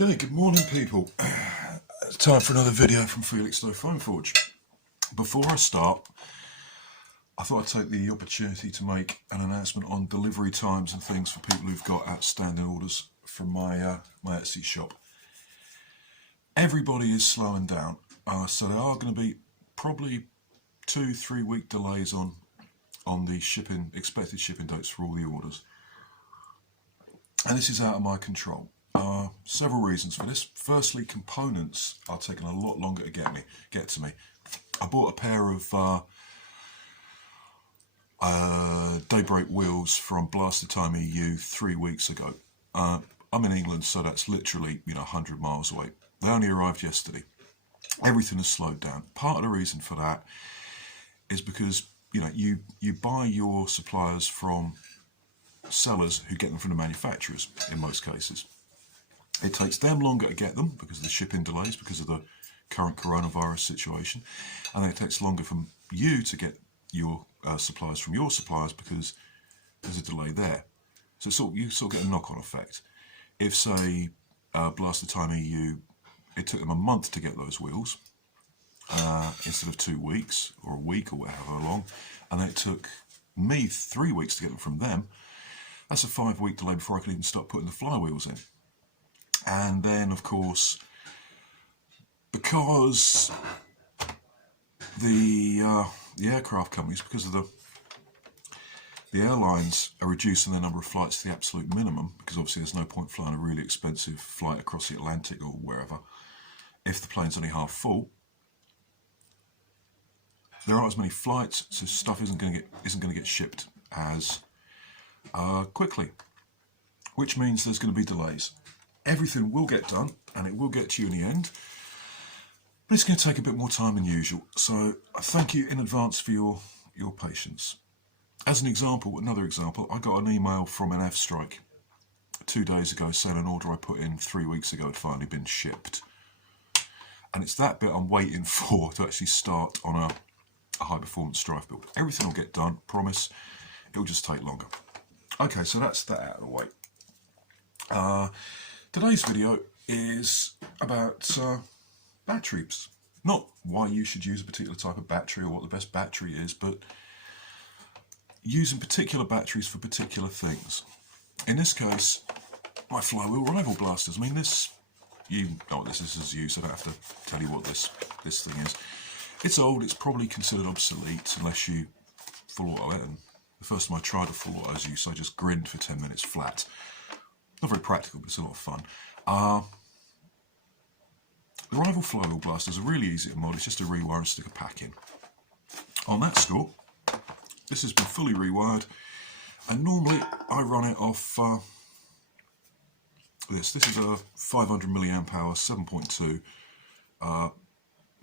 Okay, good morning people. It's time for another video from Felixstowe Phone Forge. Before I start, I thought I'd take the opportunity to make an announcement on delivery times and things for people who've got outstanding orders from my Etsy shop. Everybody is slowing down, so there are going to be probably 2-3 week delays on the expected shipping dates for all the orders. And this is out of my control. Several reasons for this. Firstly, components are taking a lot longer to get to me. I bought a pair of Daybreak wheels from Blaster Time EU 3 weeks ago. I'm in England, so that's literally 100 miles away. They only arrived yesterday. Everything has slowed down. Part of the reason for that is because you buy your suppliers from sellers who get them from the manufacturers in most cases. It takes them longer to get them because of the shipping delays, because of the current coronavirus situation, and then it takes longer for you to get your supplies from your suppliers because there's a delay there. So you sort of get a knock-on effect. If, say, Blaster Time EU, it took them a month to get those wheels instead of 2 weeks or a week or however long, and then it took me 3 weeks to get them from them, that's a 5-week delay before I can even start putting the flywheels in. And then, of course, because the aircraft companies, because of the airlines are reducing the number of flights to the absolute minimum, because obviously there's no point flying a really expensive flight across the Atlantic or wherever if the plane's only half full. There aren't as many flights, so stuff isn't going to get shipped as quickly, which means there's going to be delays. Everything will get done and it will get to you in the end, but it's going to take a bit more time than usual, so I thank you in advance for your patience. As an example, another example, I got an email from an F-Strike 2 days ago saying an order I put in 3 weeks ago had finally been shipped, and it's that bit I'm waiting for to actually start on a high performance strife build. Everything will get done, promise. It'll just take longer. Okay, so that's that out of the way. Today's video is about batteries. Not why you should use a particular type of battery or what the best battery is, but using particular batteries for particular things. In this case, my flywheel rival blasters. I mean, you know what this is as you, so I don't have to tell you what this thing is. It's old, it's probably considered obsolete unless you full auto it, and the first time I tried a full auto use, I just grinned for 10 minutes flat. Not very practical, but it's a lot of fun. The rival flywheel blasters are really easy to mod. It's just a rewire and stick a pack in. On that score, this has been fully rewired, and normally I run it off this. This is a 500 milliamp hour 7.2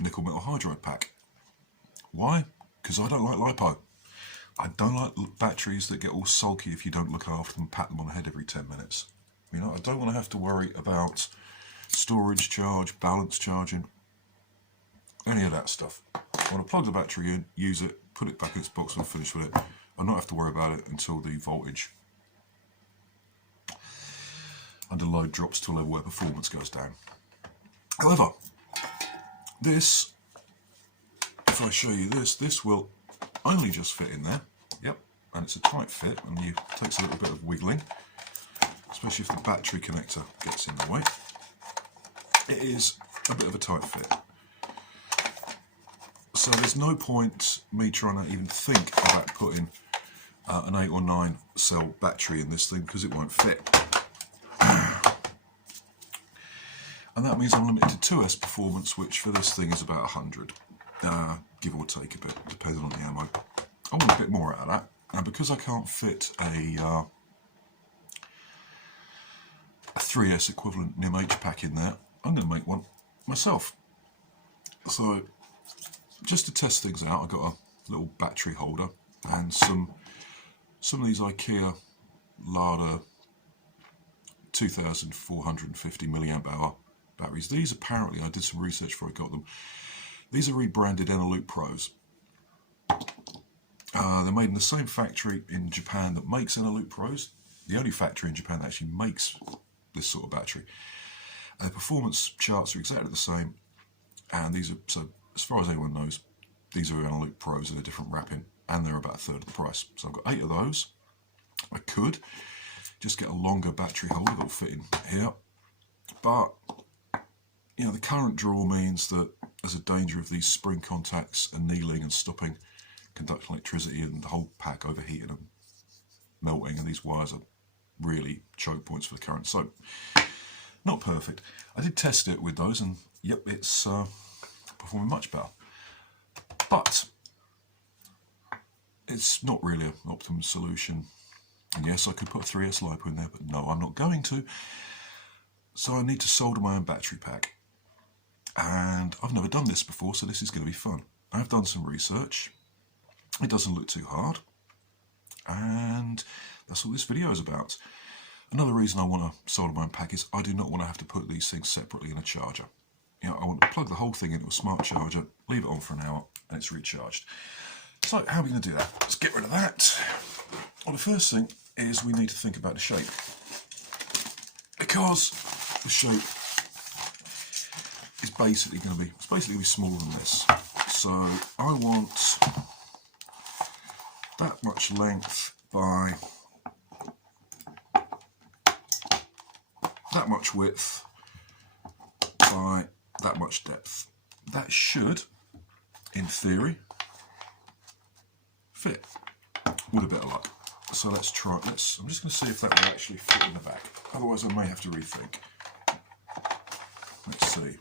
nickel metal hydride pack. Why? Because I don't like lipo. I don't like batteries that get all sulky if you don't look after them and pat them on the head every 10 minutes. I don't want to have to worry about storage charge, balance charging, any of that stuff. I want to plug the battery in, use it, put it back in its box and finish with it. I not have to worry about it until the voltage under load drops to a level where performance goes down. However, this, if I show you this will only just fit in there. Yep, and it's a tight fit, and it takes a little bit of wiggling, especially if the battery connector gets in the way. It is a bit of a tight fit. So there's no point me trying to even think about putting an 8 or 9 cell battery in this thing because it won't fit. And that means I'm limited to 2S performance, which for this thing is about 100, give or take a bit, depending on the ammo. I want a bit more out of that, and because I can't fit a 3S equivalent NIMH pack in there, I'm going to make one myself. So, just to test things out, I got a little battery holder and some of these IKEA Lada 2450 milliamp hour batteries. These apparently, I did some research before I got them, these are rebranded Eneloop Pros. They're made in the same factory in Japan that makes Eneloop Pros, the only factory in Japan that actually makes this sort of battery. The performance charts are exactly the same, and these are, so as far as anyone knows, these are non-lipo Pros in a different wrapping, and they're about a third of the price. So I've got 8 of those. I could just get a longer battery holder that'll fit in here, but you know, the current draw means that there's a danger of these spring contacts annealing and stopping conducting electricity, and the whole pack overheating and melting, and these wires are really choke points for the current. So not perfect. I did test it with those, and yep, it's performing much better. But it's not really an optimum solution. And yes, I could put a 3S LiPo in there, but no, I'm not going to. So I need to solder my own battery pack. And I've never done this before, so this is going to be fun. I've done some research. It doesn't look too hard. And that's what this video is about. Another reason I want to solder my own pack is I do not want to have to put these things separately in a charger. You know, I want to plug the whole thing into a smart charger, leave it on for an hour, and it's recharged. So how are we going to do that? Let's get rid of that. Well, the first thing is we need to think about the shape. Because the shape is basically going to be, smaller than this. So I want that much length by that much width by that much depth. That should, in theory, fit with a bit of luck. So let's try. I'm just going to see if that will actually fit in the back. Otherwise, I may have to rethink. Let's see.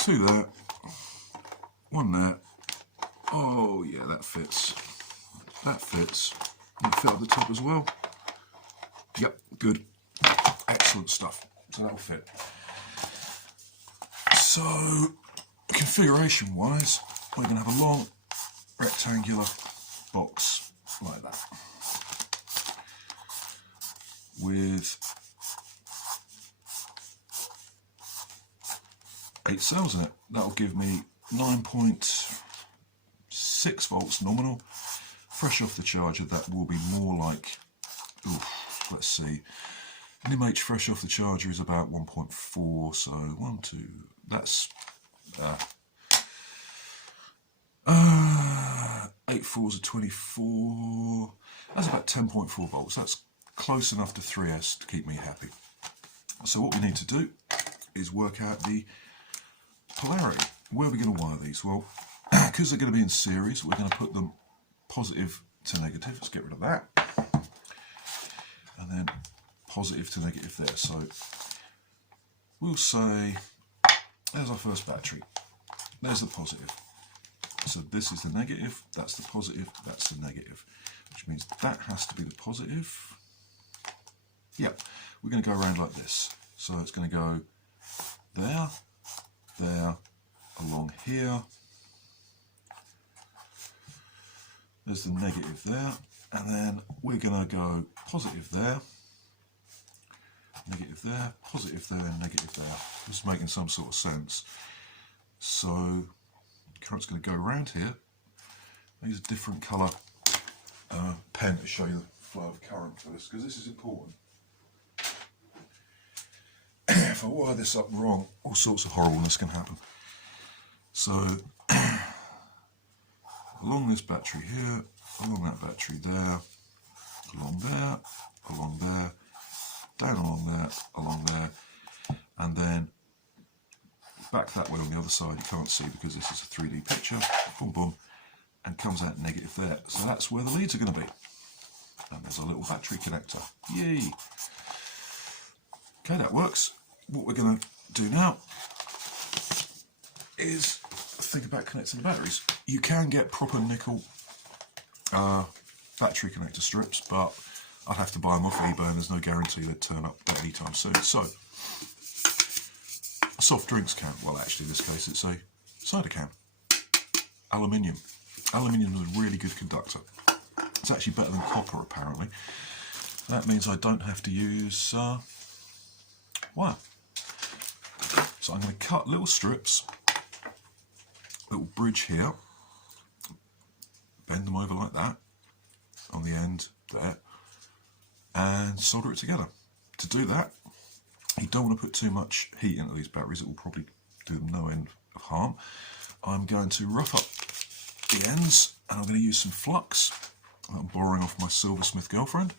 2 there, 1 there. Oh yeah, that fits. That fits. And it fit up the top as well. Yep, good. Excellent stuff. So that'll fit. So, configuration wise, we're going to have a long rectangular box like that with 8 cells in it. That'll give me 9.6 volts nominal. Fresh off the charger, that will be more like, let's see, an MH fresh off the charger is about 1.4, so 1, 2, that's 8 fours are 24, that's about 10.4 volts. That's close enough to 3S to keep me happy. So what we need to do is work out the polarity. Where are we going to wire these? Well, because they're going to be in series, we're going to put them positive to negative. Let's get rid of that. And then positive to negative there. So we'll say, there's our first battery. There's the positive. So this is the negative, that's the positive, that's the negative. Which means that has to be the positive. Yep, we're going to go around like this. So it's going to go there, there, along here. There's the negative there, and then we're going to go positive there, negative there, positive there, and negative there. This is making some sort of sense. So current's going to go around here. I use a different colour pen to show you the flow of current for this, because this is important. If I wire this up wrong, all sorts of horribleness can happen. So along this battery here, along that battery there, along there, along there, down along there, and then back that way on the other side. You can't see because this is a 3D picture. Boom, boom, and comes out negative there. So that's where the leads are going to be. And there's a little battery connector. Yay! Okay, that works. What we're going to do now is think about connecting the batteries. You can get proper nickel battery connector strips, but I'd have to buy them off eBay, and there's no guarantee they'd turn up anytime soon. So, a soft drinks can. Well, actually, in this case, it's a cider can. Aluminium. Aluminium is a really good conductor. It's actually better than copper, apparently. That means I don't have to use wire. So I'm going to cut little strips, little bridge here, bend them over like that, on the end there, and solder it together. To do that, You don't want to put too much heat into these batteries, it will probably do them no end of harm. I'm going to rough up the ends, and I'm going to use some flux. I'm borrowing off my silversmith girlfriend.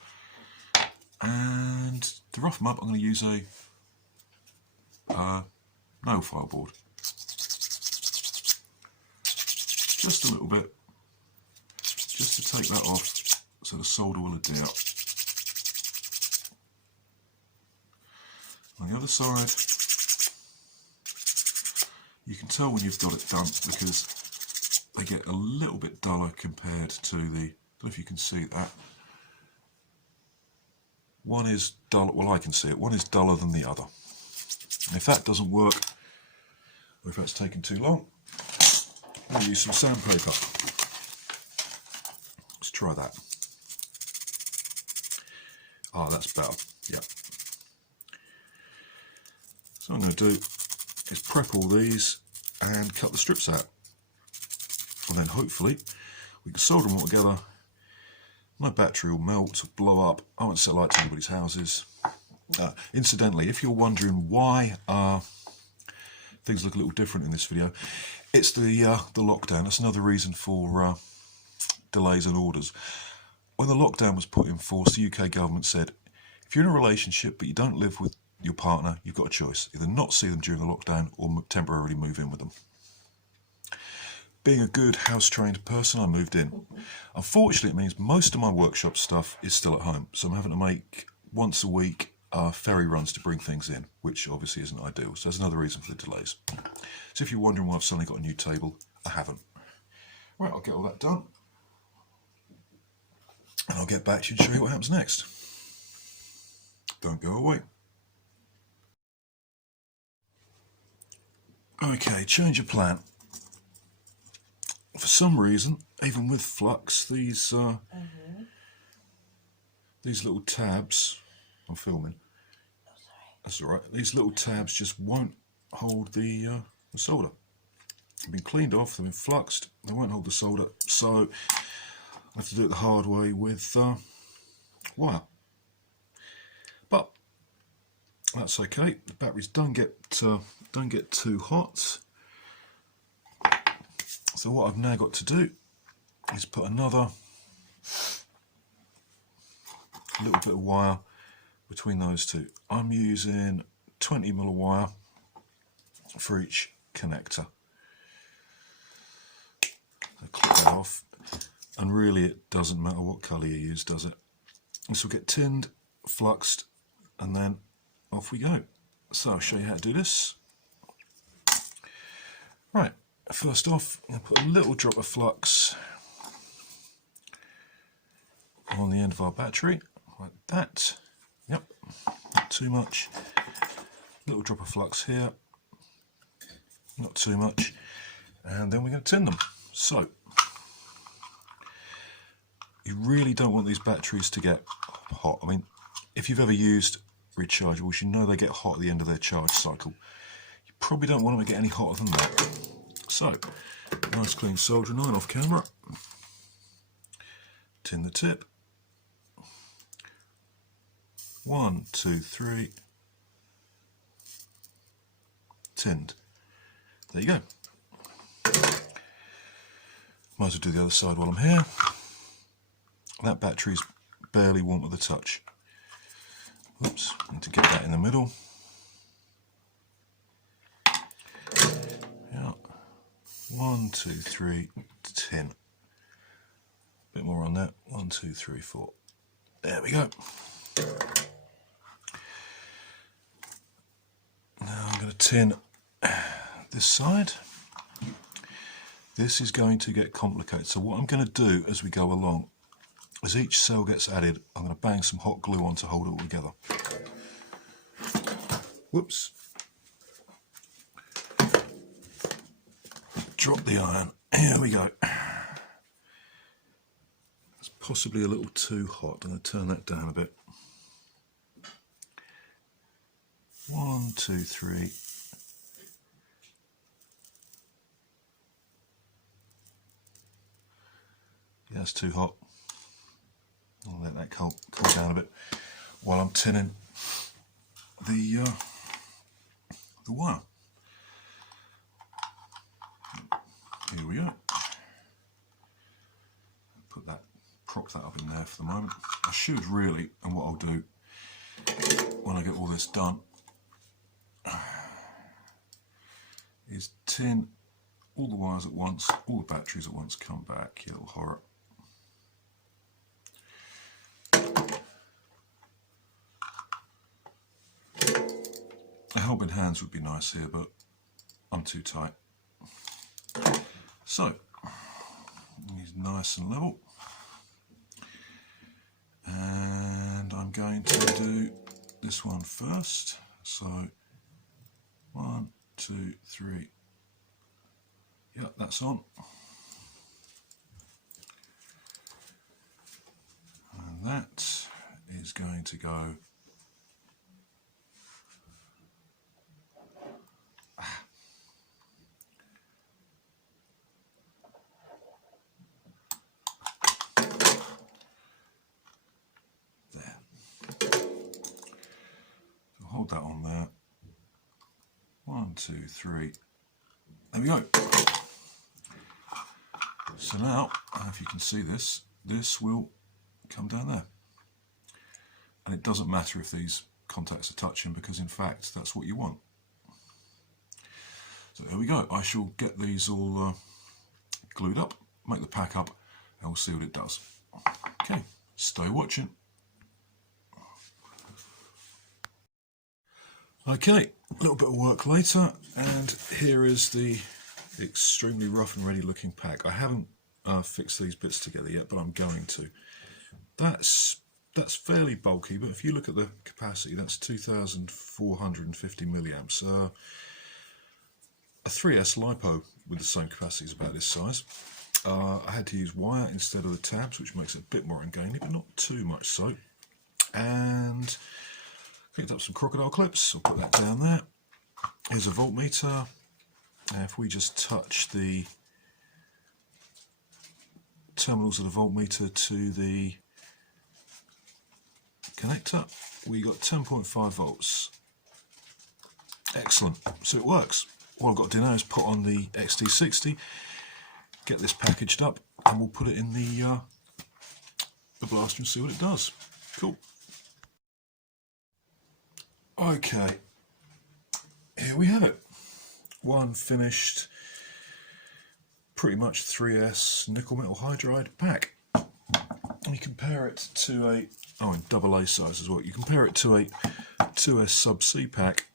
And to rough them up, I'm going to use a nail file board. Just a little bit, just to take that off so the solder will adhere. On the other side, you can tell when you've got it done because they get a little bit duller compared to the, I don't know if you can see that. One is dull, well I can see it, one is duller than the other. And if that doesn't work, or if that's taken too long, I'll use some sandpaper. Let's try that. Ah, that's better, yeah. So what I'm going to do is prep all these and cut the strips out. And then hopefully we can solder them all together. My battery will melt or blow up. I won't set light to anybody's houses. Incidentally, if you're wondering why things look a little different in this video, it's the lockdown. That's another reason for delays on orders. When the lockdown was put in force, the UK government said, if you're in a relationship but you don't live with your partner, you've got a choice. Either not see them during the lockdown or temporarily move in with them. Being a good house-trained person, I moved in. Unfortunately, it means most of my workshop stuff is still at home, so I'm having to make once a week ferry runs to bring things in, which obviously isn't ideal. So that's another reason for the delays. So if you're wondering why I've suddenly got a new table, I haven't. Right, I'll get all that done, and I'll get back to you and show you what happens next. Don't go away. Okay, change of plan. For some reason, even with flux, these little tabs, I'm filming. Oh, sorry. That's all right. These little tabs just won't hold the solder. They've been cleaned off, they've been fluxed, they won't hold the solder, so I have to do it the hard way with wire. But that's okay. The batteries don't get too hot. So what I've now got to do is put another little bit of wire between those two. I'm using 20mm wire for each connector. So clip that off, and really it doesn't matter what colour you use, does it? This will get tinned, fluxed, and then off we go. So I'll show you how to do this. Right. First off, I'm going to put a little drop of flux on the end of our battery, like that. Yep, not too much. Little drop of flux here, not too much. And then we're going to tin them. So, you really don't want these batteries to get hot. I mean, if you've ever used rechargeables, you know they get hot at the end of their charge cycle. You probably don't want them to get any hotter than that. So, nice clean soldering iron off camera, tin the tip, 1, 2, 3, tinned. There you go. Might as well do the other side while I'm here. That battery's barely warm at the touch. Oops, need to get that in the middle. Yeah. 1, 2, 3, 10. Bit more on that. 1, 2, 3, 4. There we go. Now I'm going to tin this side. This is going to get complicated. So what I'm going to do as we go along, as each cell gets added, I'm going to bang some hot glue on to hold it all together. Whoops. Drop the iron. Here we go. It's possibly a little too hot. I'm going to turn that down a bit. 1, 2, 3. Yeah, it's too hot. I'll let that cool down a bit while I'm tinning the the wire. Here we go. Prop that up in there for the moment. I should really, and what I'll do when I get all this done is tin all the wires at once, all the batteries at once, come back, you little horror. A helping hands would be nice here, but I'm too tight. So, he's nice and level. And I'm going to do this one first. So 1, 2, 3. Yep, that's on. And that is going to go hold that on there. 1, 2, 3. There we go. So now, if you can see this, this will come down there. And it doesn't matter if these contacts are touching, because in fact that's what you want. So there we go. I shall get these all glued up, make the pack up, and we'll see what it does. Okay, stay watching. Okay, a little bit of work later, and here is the extremely rough and ready looking pack. I haven't fixed these bits together yet, but I'm going to. That's fairly bulky, but if you look at the capacity, that's 2,450 milliamps. A 3S LiPo with the same capacity is about this size. I had to use wire instead of the tabs, which makes it a bit more ungainly, but not too much so. And picked up some crocodile clips. I'll put that down there. Here's a voltmeter. If we just touch the terminals of the voltmeter to the connector, we got 10.5 volts. Excellent. So it works. All I've got to do now is put on the XT60, get this packaged up, and we'll put it in the blaster and see what it does. Cool. Okay, here we have it. One finished, pretty much 3S nickel metal hydride pack. You compare it to a, in AA size as well, you compare it to a 2S sub C pack,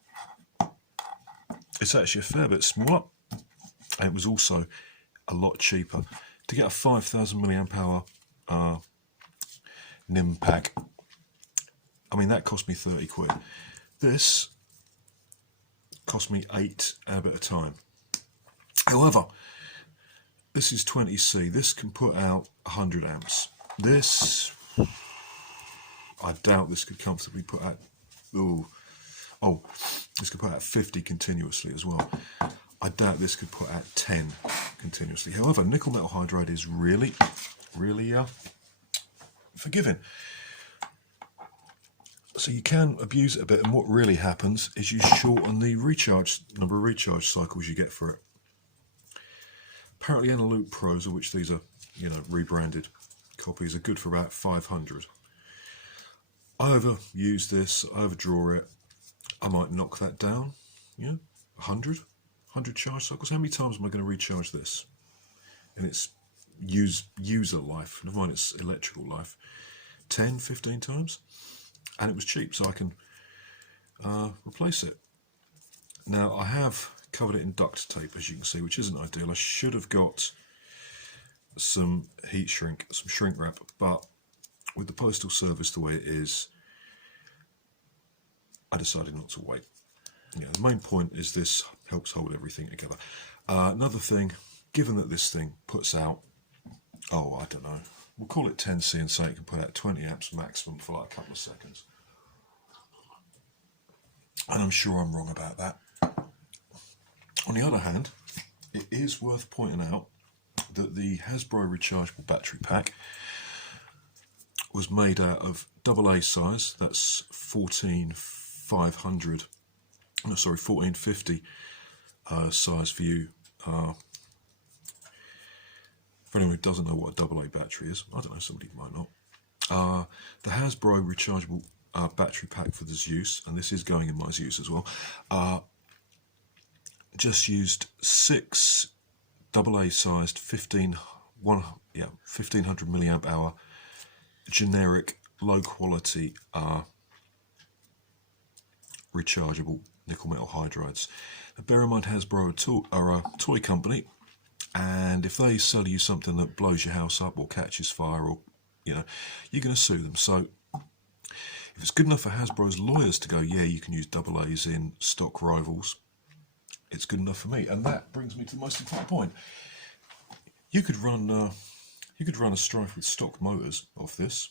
it's actually a fair bit smaller, and it was also a lot cheaper. To get a 5,000 milliamp hour NIM pack, I mean, that cost me 30 quid. This cost me 8 and a bit of time. However, this is 20C. This can put out 100 amps. This, I doubt this could comfortably put out, this could put out 50 continuously as well. I doubt this could put out 10 continuously. However, nickel metal hydride is really forgiving. So you can abuse it a bit, and what really happens is you shorten the number of recharge cycles you get for it. Apparently Eneloop Pros, of which these are, rebranded copies, are good for about 500. I overuse this, I overdraw it. I might knock that down, 100 charge cycles. How many times am I going to recharge this in its user life, never mind its electrical life? 10, 15 times? And it was cheap, so I can replace it. Now, I have covered it in duct tape, as you can see, which isn't ideal. I should have got some heat shrink, some shrink wrap, but with the postal service the way it is, I decided not to wait. The main point is this helps hold everything together. Another thing, given that this thing puts out, I don't know, we'll call it 10C and say it can put out 20 amps maximum for like a couple of seconds. And I'm sure I'm wrong about that. On the other hand, it is worth pointing out that the Hasbro rechargeable battery pack was made out of AA size, that's 14,500 no, sorry, 1450 size for you. For anyone who doesn't know what a AA battery is, I don't know, somebody might not. The Hasbro rechargeable battery pack for the Zeus, and this is going in my Zeus as well, just used 6 AA sized 1500 milliamp hour generic low quality rechargeable nickel metal hydrides. Now, bear in mind, Hasbro are a toy company, and if they sell you something that blows your house up or catches fire, or you're going to sue them. So if it's good enough for Hasbro's lawyers to go, yeah, you can use AA's in stock rivals, it's good enough for me. And that brings me to the most important point. You could run a Strife with stock motors off this,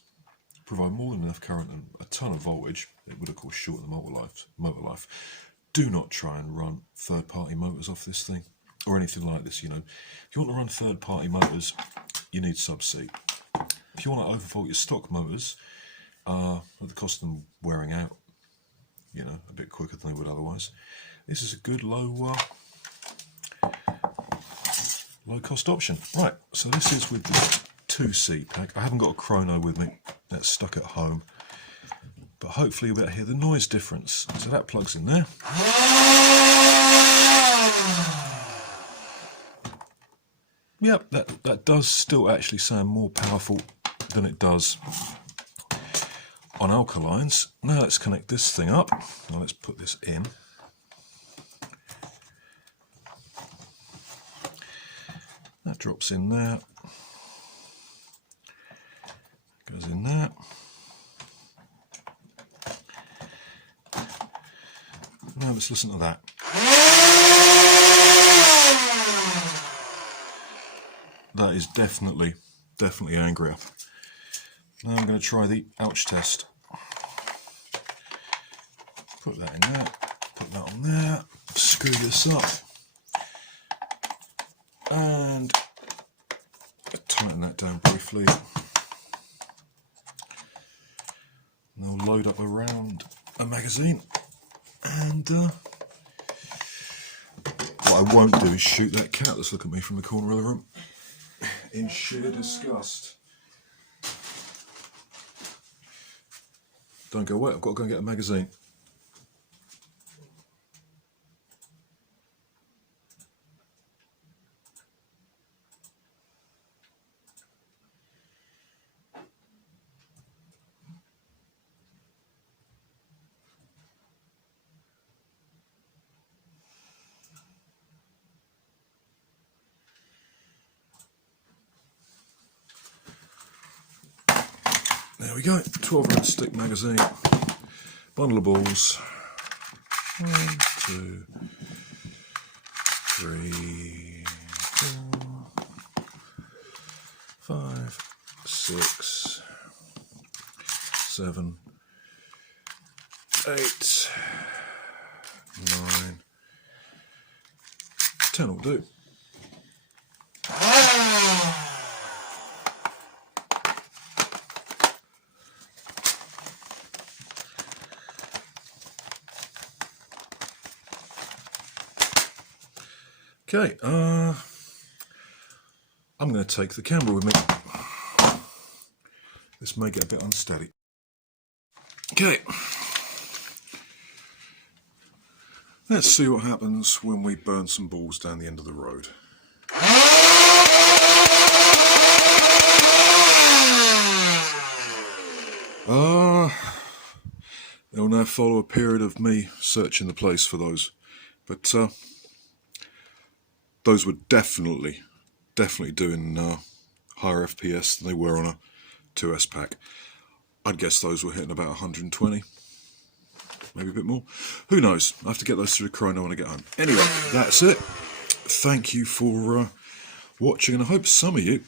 provide more than enough current and a ton of voltage. It would of course shorten the motor life. Do not try and run third-party motors off this thing or anything like this. If you want to run third-party motors, you need sub-C. If you want to overvolt your stock motors, at the cost of them wearing out, a bit quicker than they would otherwise, this is a good low cost option. Right, so this is with the 2C pack. I haven't got a chrono with me, that's stuck at home, but hopefully you'll be able to hear the noise difference. So that plugs in there. Yep, that does still actually sound more powerful than it does on alkalines. Now let's connect this thing up. Now let's put this in. That drops in there. Goes in there. Now let's listen to that. That is definitely angrier. Now I'm going to try the ouch test. Put that in there, put that on there, screw this up, and tighten that down briefly. And I'll load up around a magazine, and what I won't do is shoot that cat that's looking at me from the corner of the room in sheer disgust. Don't go away, I've got to go and get a magazine. There we go, 12 round stick magazine, bundle of balls, 1, 2, 3, 4, 5, 6, 7, 8, 9, 10 will do. Okay, I'm going to take the camera with me. This may get a bit unsteady. Okay, let's see what happens when we burn some balls down the end of the road. There'll now follow a period of me searching the place for those, but those were definitely doing higher FPS than they were on a 2S pack. I'd guess those were hitting about 120, maybe a bit more. Who knows? I have to get those through the chrono when I get home. Anyway, that's it. Thank you for watching, and I hope some of you,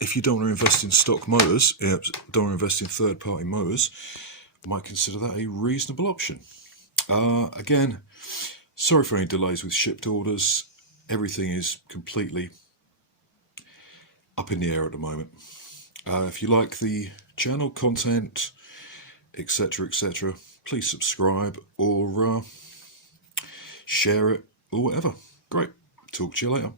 if you don't want to invest in stock motors, don't want to invest in third-party motors, might consider that a reasonable option. Again, sorry for any delays with shipped orders. Everything is completely up in the air at the moment. If you like the channel content, etc., please subscribe, or share it, or whatever. Great. Talk to you later.